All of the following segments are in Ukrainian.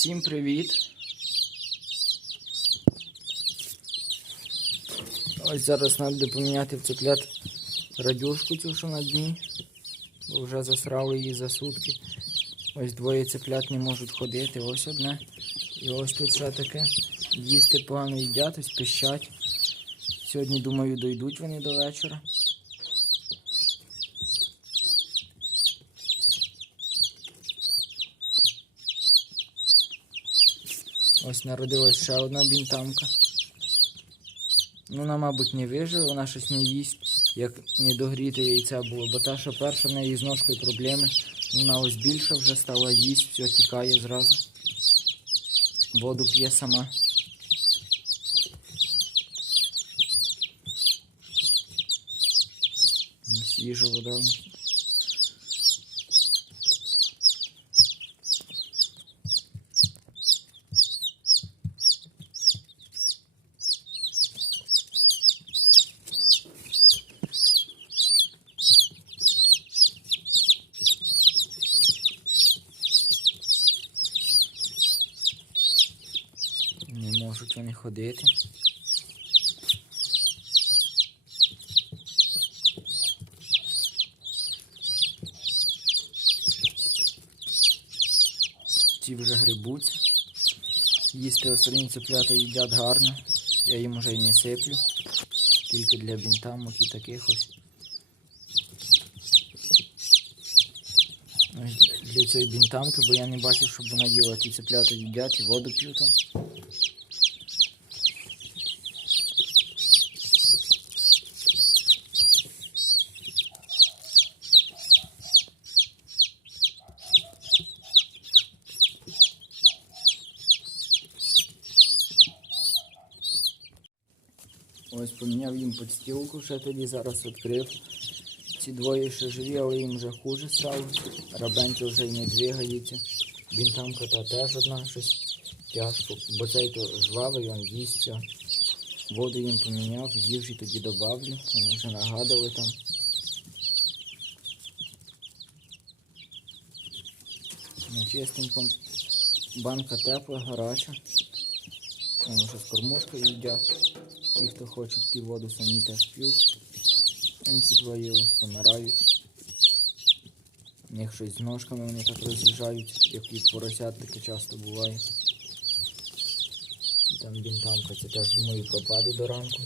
Всім привіт! Ось зараз треба буде поміняти в циклят радюшку цю, що на дні. Бо вже засрали її за сутки. Ось двоє циклят не можуть ходити, ось одне. І ось тут ще таке. Їсти погано їдять, ось пищать. Сьогодні, думаю, дойдуть вони до вечора. Ось народилась ще одна бінтамка. Ну, вона, мабуть, не вижила, вона щось не їсть, як недогріте яйця було, бо та, що перша в неї з ножкою проблеми, ну, вона ось більша вже стала їсть, все тікає зразу. Воду п'є сама. Ну, Свіжа вода. Не ходити. Ті вже грибуться. Їсти останні цеплята їдять гарно. Я їм уже й не сиплю. Тільки для бінтамок і таких ось. Для цієї бінтамки, бо я не бачив, щоб вона їла ті цеплята їдять і воду п'ють Ось поміняв їм підстілку, ще тоді зараз відкрив. Ці двоє ще живі, але їм вже хуже стало. Рабенько вже й не двигається. Бінтамка та теж одна щось тяжко, бо цей то жвавий, він їсться. Воду їм поміняв, їжі тоді добавлю. Вони вже нагадали там. На чистенькому банка тепла, гаряча. Вони вже з кормушкою їдять. Ті, хто хоче ті воду, самі теж п'ють. Ці двоє ось помирають. Них щось з ножками вони так роз'їжджають, як від поросят таке часто буває. Там бінтамка, це теж думаю пропаде до ранку.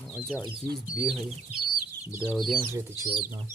Ну, а їсть, бігає. Буде один жити чи одна.